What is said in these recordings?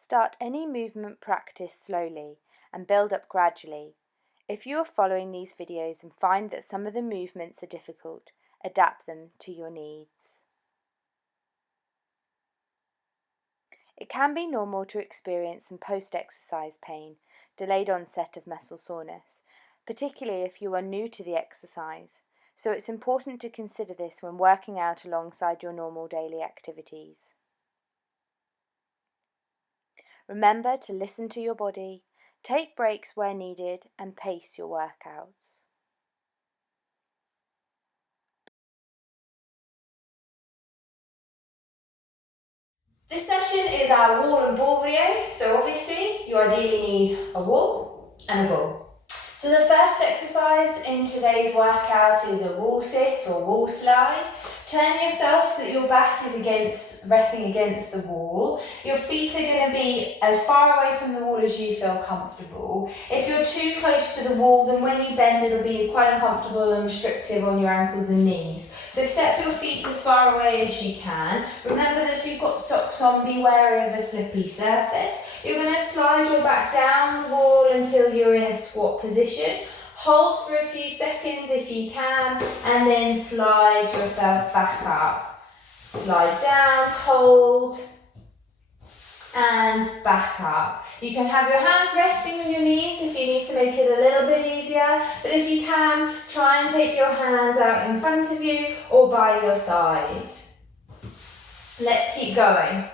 Start any movement practice slowly and build up gradually. If you are following these videos and find that some of the movements are difficult, adapt them to your needs. It can be normal to experience some post-exercise pain, delayed onset of muscle soreness, particularly if you are new to the exercise, so it's important to consider this when working out alongside your normal daily activities. Remember to listen to your body, take breaks where needed, and pace your workouts. This session is our wall and ball video, so obviously you ideally need a wall and a ball. So the first exercise in today's workout is a wall sit or wall slide. Turn yourself so that your back is resting against the wall. Your feet are going to be as far away from the wall as you feel comfortable. If you're too close to the wall, then when you bend it'll be quite uncomfortable and restrictive on your ankles and knees. So step your feet as far away as you can. Remember that if you've got socks on, be wary of a slippy surface. You're going to slide your back down the wall until you're in a squat position. Hold for a few seconds if you can, and then slide yourself back up. Slide down, hold, and back up. You can have your hands resting on your knees if you need to make it a little bit easier, but if you can, try and take your hands out in front of you or by your side. Let's keep going.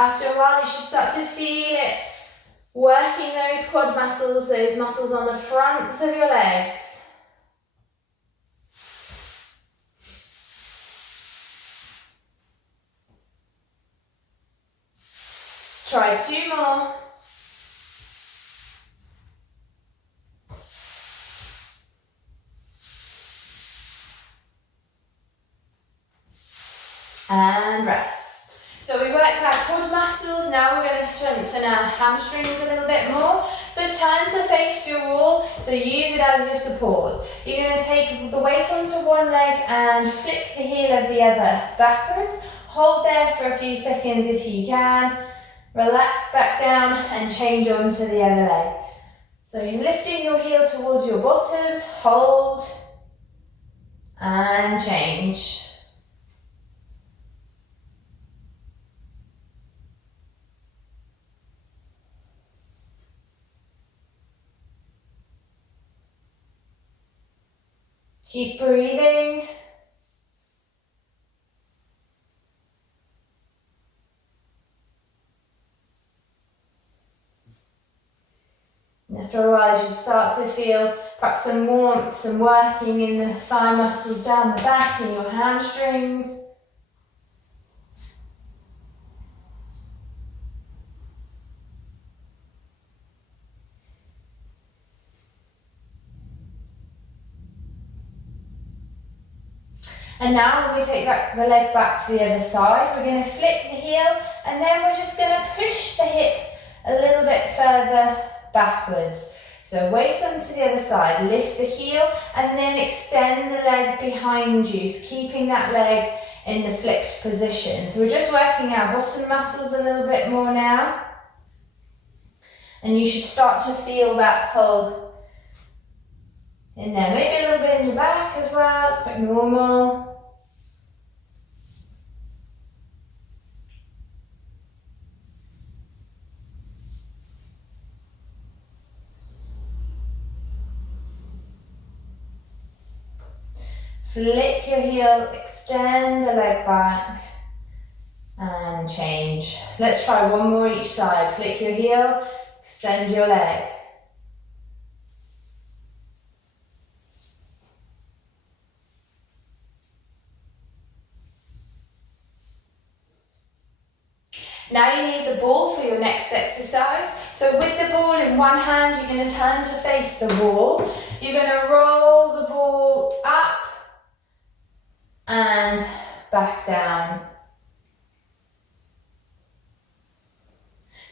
After a while, you should start to feel it working those quad muscles, those muscles on the fronts of your legs. Let's try 2 more. And rest. So we worked our quad muscles, now we're going to strengthen our hamstrings a little bit more. So turn to face your wall, so use it as your support. You're going to take the weight onto one leg and flick the heel of the other backwards. Hold there for a few seconds if you can. Relax back down and change onto the other leg. So you're lifting your heel towards your bottom, hold, and change. Keep breathing. And after a while, you should start to feel perhaps some warmth, some working in the thigh muscles down the back and your hamstrings. And now when we take the leg back to the other side, we're going to flick the heel and then we're just going to push the hip a little bit further backwards. So weight onto the other side, lift the heel and then extend the leg behind you, so keeping that leg in the flicked position. So we're just working our bottom muscles a little bit more now. And you should start to feel that pull in there. Maybe a little bit in your back as well, it's quite normal. Flick your heel, extend the leg back and change. Let's try one more each side. Flick your heel, extend your leg. Now you need the ball for your next exercise. So with the ball in one hand, you're going to turn to face the wall. You're going to roll the ball up and back down.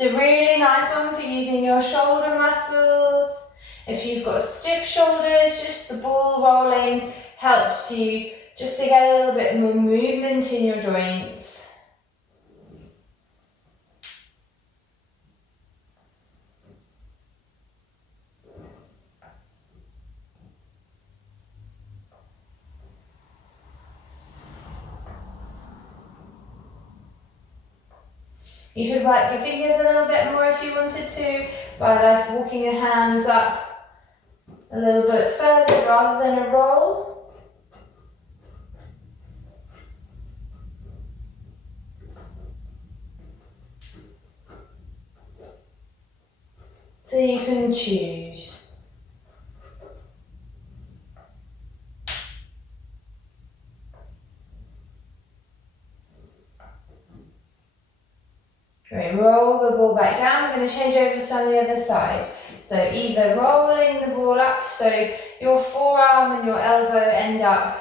It's a really nice one for using your shoulder muscles. If you've got stiff shoulders, just the ball rolling helps you just to get a little bit more movement in your joints. You could work your fingers a little bit more if you wanted to, by like walking your hands up a little bit further rather than a roll. So you can choose. Great, roll the ball back down. We're going to change over to on the other side. So either rolling the ball up, so your forearm and your elbow end up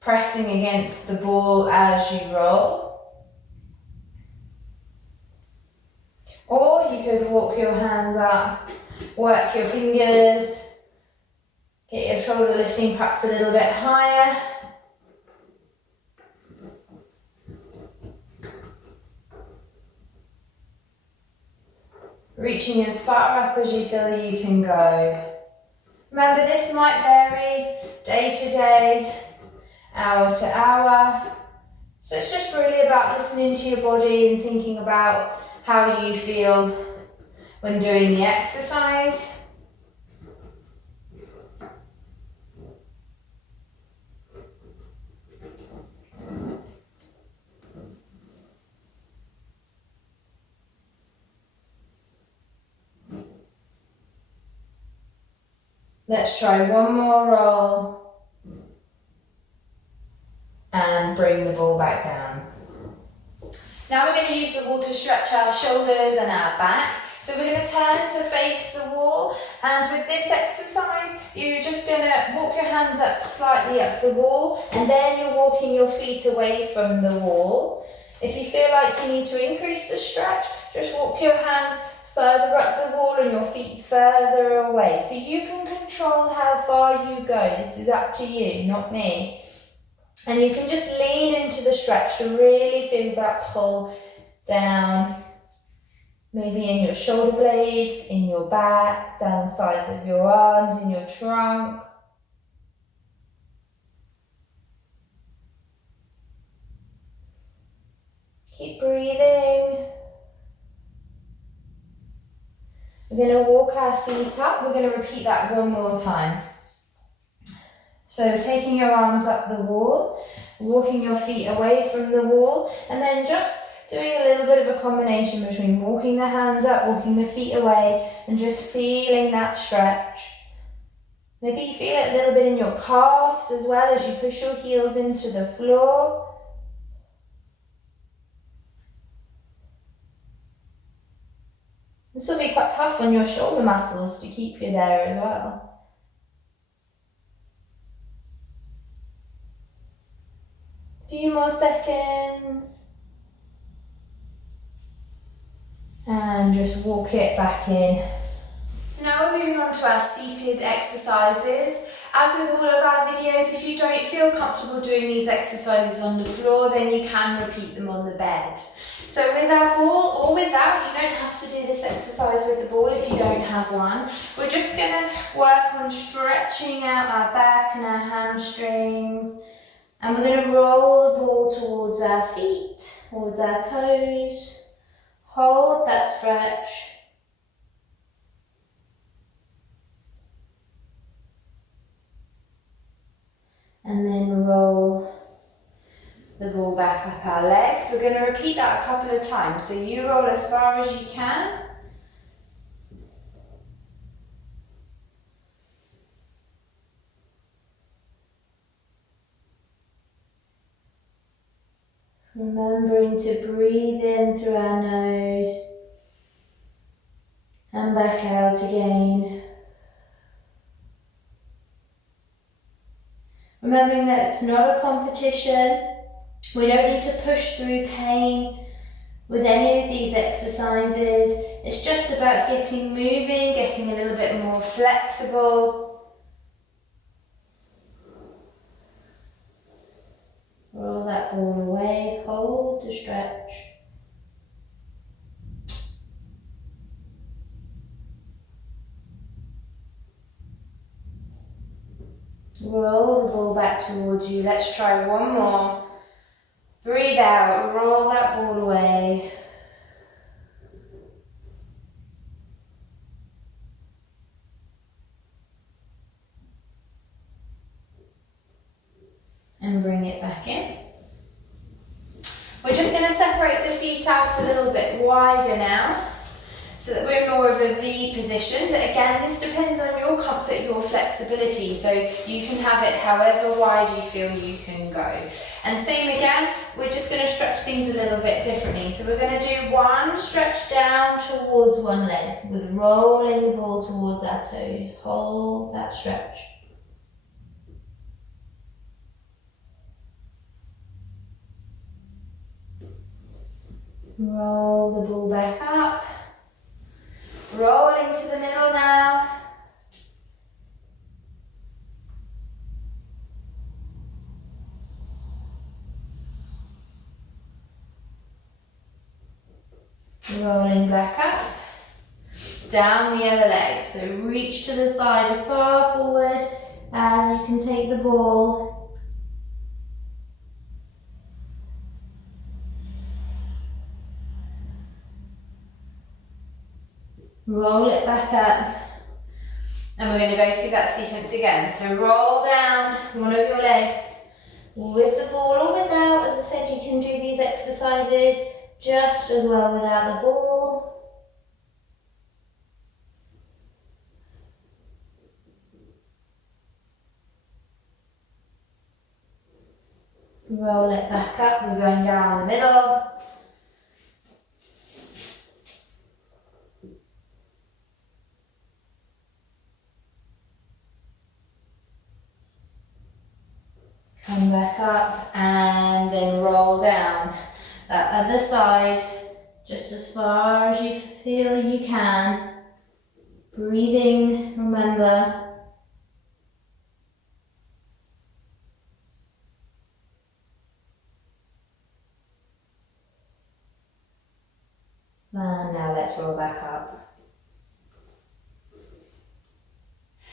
pressing against the ball as you roll. Or you could walk your hands up, work your fingers, get your shoulder lifting perhaps a little bit higher. Reaching as far up as you feel you can go. Remember, this might vary day to day, hour to hour. So it's just really about listening to your body and thinking about how you feel when doing the exercise. Let's try one more roll and bring the ball back down. Now we're going to use the wall to stretch our shoulders and our back. So we're going to turn to face the wall, and with this exercise you're just going to walk your hands up slightly up the wall, and then you're walking your feet away from the wall. If you feel like you need to increase the stretch, just walk your hands further up the wall and your feet further away. So you can control how far you go. This is up to you, not me. And you can just lean into the stretch to really feel that pull down. Maybe in your shoulder blades, in your back, down the sides of your arms, in your trunk. Keep breathing. We're going to walk our feet up. We're going to repeat that one more time. So taking your arms up the wall, walking your feet away from the wall, and then just doing a little bit of a combination between walking the hands up, walking the feet away, and just feeling that stretch. Maybe you feel it a little bit in your calves as well as you push your heels into the floor. This will be quite tough on your shoulder muscles to keep you there as well. A few more seconds. And just walk it back in. So now we're moving on to our seated exercises. As with all of our videos, if you don't feel comfortable doing these exercises on the floor, then you can repeat them on the bed. So with our ball or without, you don't have to do this exercise with the ball if you don't have one. We're just going to work on stretching out our back and our hamstrings. And we're going to roll the ball towards our feet, towards our toes. Hold that stretch. And then roll the ball back up our legs. We're going to repeat that a couple of times. So you roll as far as you can. Remembering to breathe in through our nose and back out again. Remembering that it's not a competition. We don't need to push through pain. with any of these exercises. It's just about getting moving, getting a little bit more flexible. Roll that ball away, hold the stretch. Roll the ball back towards you. Let's try one more. Breathe out, roll that ball away. And bring it back in. We're just going to separate the feet out a little bit wider now, so that we're more of a V position, but again, this depends on your comfort, your flexibility, so you can have it however wide you feel you can go. And same again, we're just going to stretch things a little bit differently. So we're going to do one stretch down towards one leg, with rolling the ball towards our toes. Hold that stretch. Roll the ball back up. Roll into the middle now. Rolling back up. Down the other leg. So reach to the side as far forward as you can take the ball. Roll it back up, and we're going to go through that sequence again. So roll down one of your legs with the ball or without. As I said, you can do these exercises just as well without the ball. Roll it back up, we're going down the middle. Come back up and then roll down. That other side, just as far as you feel you can. Breathing, remember. And now let's roll back up.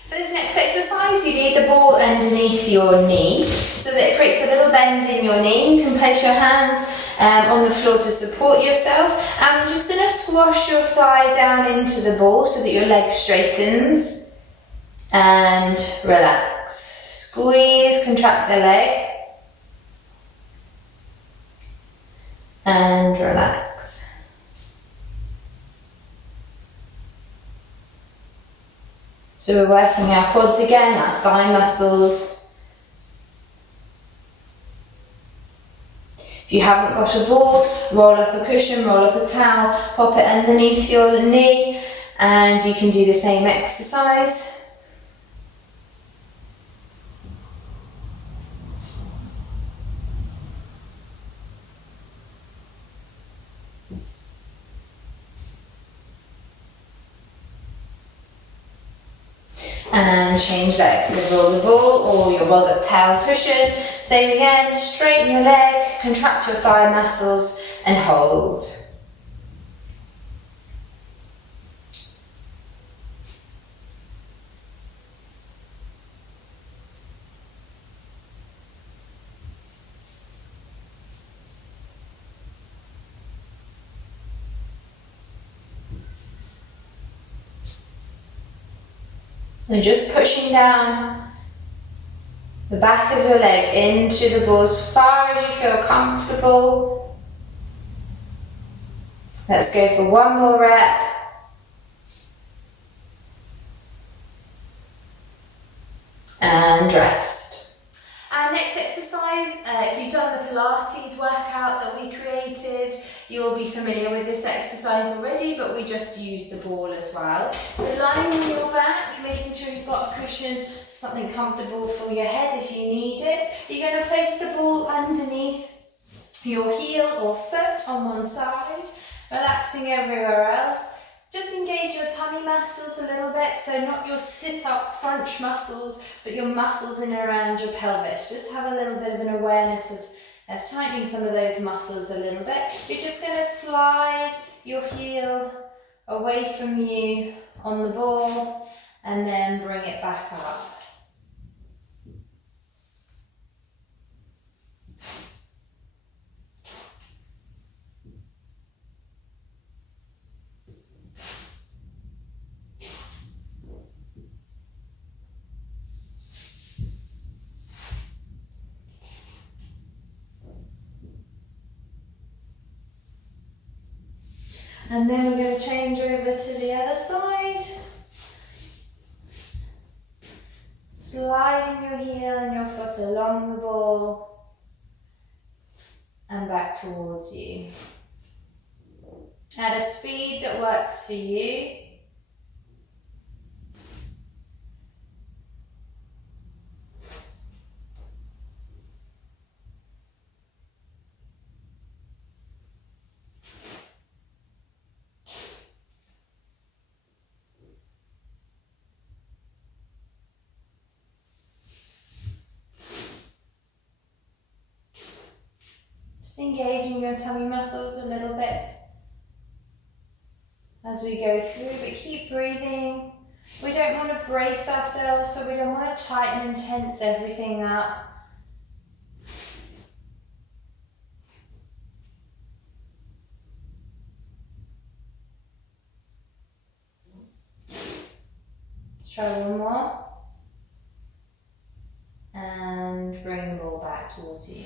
For this next exercise, you need the ball underneath your knee so that it creates a little bend in your knee. You can place your hands on the floor to support yourself. And I'm just going to squash your thigh down into the ball so that your leg straightens. And relax. Squeeze, contract the leg. And relax. So we're working our quads again, our thigh muscles. If you haven't got a ball, roll up a cushion, roll up a towel, pop it underneath your knee, and you can do the same exercise. And change legs, so roll the ball or your rolled up towel cushion. Same again, straighten your leg, contract your thigh muscles and hold. And just pushing down the back of your leg into the ball as far as you feel comfortable. Let's go for one more rep. And rest. Our next exercise, if you've done the Pilates workout that we created, you'll be familiar with this exercise already, but we just use the ball as well. So lying on your back, making sure you've got a cushion, something comfortable for your head if you need it. You're going to place the ball underneath your heel or foot on one side, relaxing everywhere else. Just engage your tummy muscles a little bit, so not your sit-up crunch muscles, but your muscles in and around your pelvis. Just have a little bit of an awareness of tightening some of those muscles a little bit. You're just going to slide your heel away from you on the ball and then bring it back up. And then we're going to change over to the other side. Sliding your heel and your foot along the ball and back towards you. At a speed that works for you. Just engaging your tummy muscles a little bit as we go through, but keep breathing. We don't want to brace ourselves, so we don't want to tighten and tense everything up. Try one more. And bring the ball back towards you.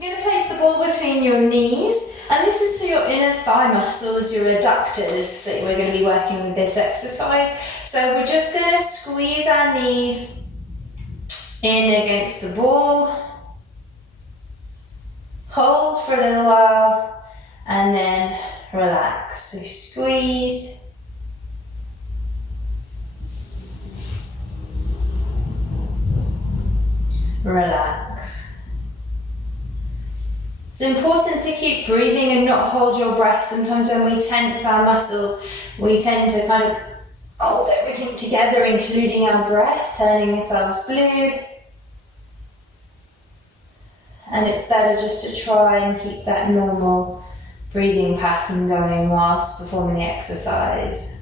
You're going to place the ball between your knees, and this is for your inner thigh muscles, your adductors, that we're going to be working with this exercise. So we're just going to squeeze our knees in against the ball, hold for a little while, and then relax. So squeeze, relax. It's important to keep breathing and not hold your breath. Sometimes when we tense our muscles, we tend to kind of hold everything together, including our breath, turning ourselves blue. And it's better just to try and keep that normal breathing pattern going whilst performing the exercise.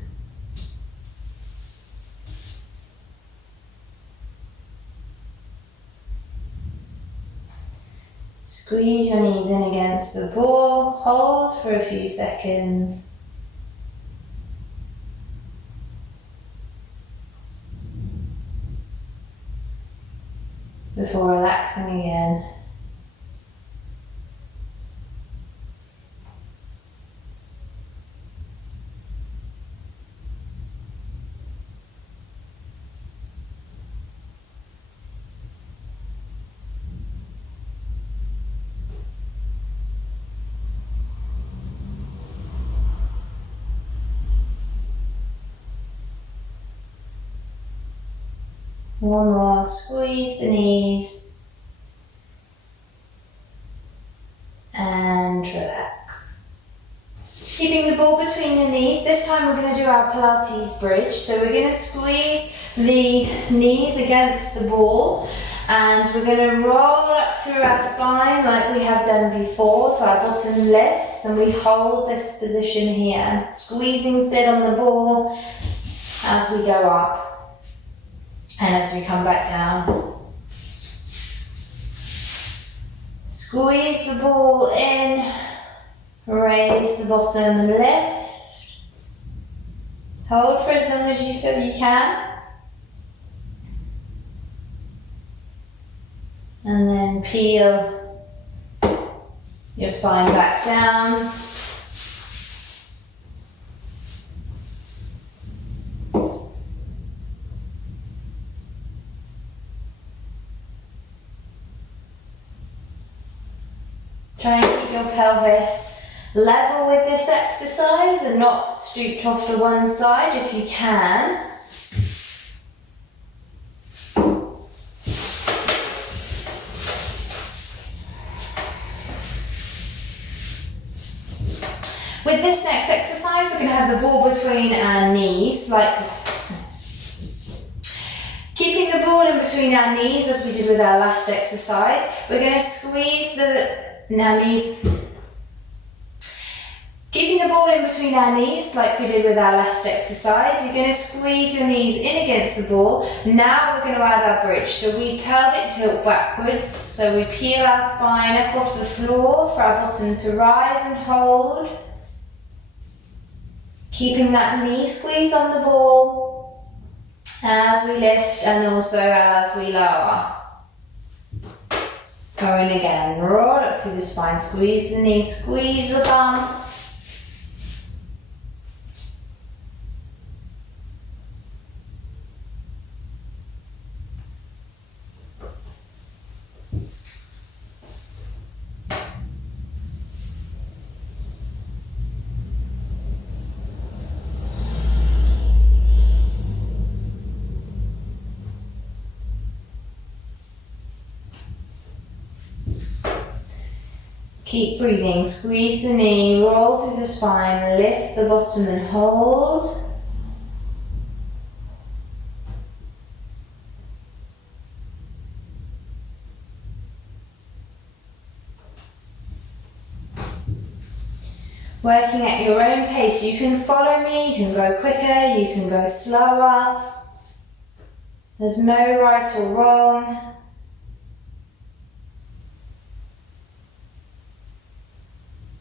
Squeeze your knees in against the ball, hold for a few seconds. Before relaxing again. One more, squeeze the knees and relax. Keeping the ball between the knees, this time we're going to do our Pilates bridge. So we're going to squeeze the knees against the ball and we're going to roll up through our spine like we have done before. So our bottom lifts and we hold this position here, squeezing still on the ball as we go up. And as we come back down, squeeze the ball in, raise the bottom and lift. Hold for as long as you feel you can. And then peel your spine back down. Try and keep your pelvis level with this exercise and not stooped off to one side if you can. With this next exercise, we're going to have the ball between our knees, keeping the ball in between our knees as we did with our last exercise. We're going to squeeze our knees, keeping the ball in between our knees like we did with our last exercise. You're going to squeeze your knees in against the ball. Now we're going to add our bridge. So we pelvic tilt backwards. So we peel our spine up off the floor for our bottom to rise and hold. Keeping that knee squeeze on the ball as we lift and also as we lower. Going again, roll up through the spine, squeeze the knee, squeeze the bum. Keep breathing, squeeze the knee, roll through the spine, lift the bottom and hold. Working at your own pace, you can follow me, you can go quicker, you can go slower. There's no right or wrong.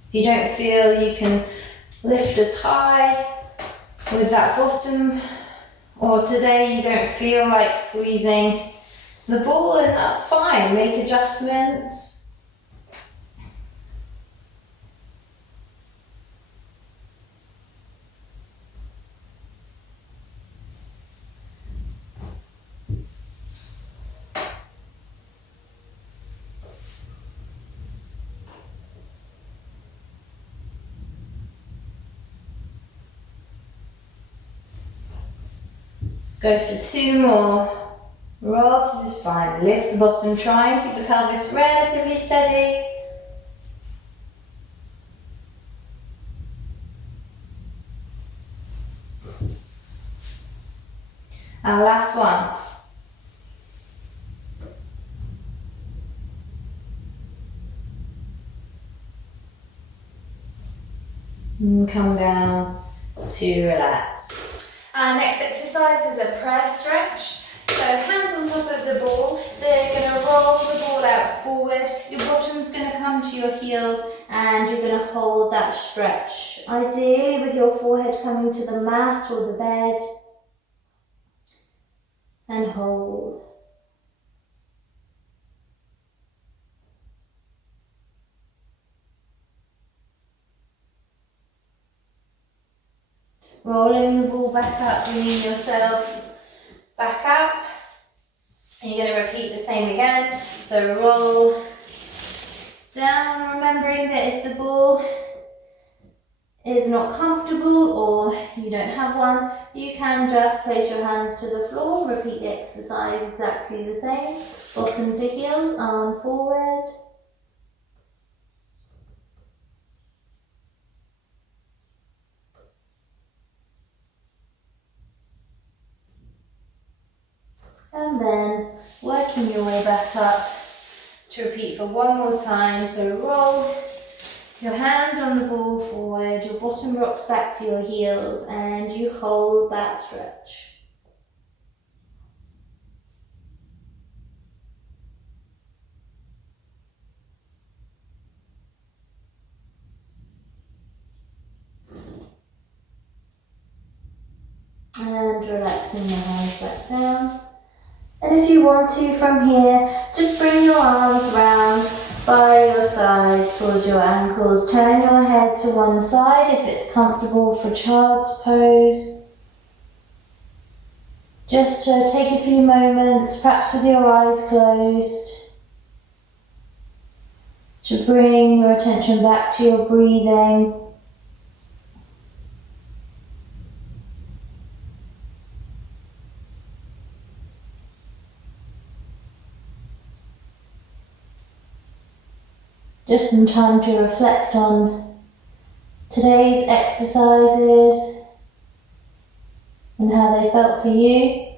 If you don't feel you can lift as high with that bottom, or today you don't feel like squeezing the ball, then that's fine. Make adjustments. Go for 2 more. Roll through the spine, lift the bottom, try and keep the pelvis relatively steady. And last one. And come down to relax. Our next exercise is a prayer stretch. So hands on top of the ball, they're going to roll the ball out forward. Your bottom's going to come to your heels and you're going to hold that stretch. Ideally with your forehead coming to the mat or the bed. And hold. Rolling the ball back up, bringing yourself back up. And you're going to repeat the same again. So roll down, remembering that if the ball is not comfortable or you don't have one, you can just place your hands to the floor. Repeat the exercise exactly the same. Bottom to heels, arm forward. And then working your way back up to repeat for 1 more time. So roll your hands on the ball forward, your bottom rocks back to your heels and you hold that stretch. And relaxing your hands back down. And if you want to from here, just bring your arms round by your sides towards your ankles. Turn your head to one side if it's comfortable for child's pose. Just to take a few moments, perhaps with your eyes closed, to bring your attention back to your breathing. Just some time to reflect on today's exercises and how they felt for you.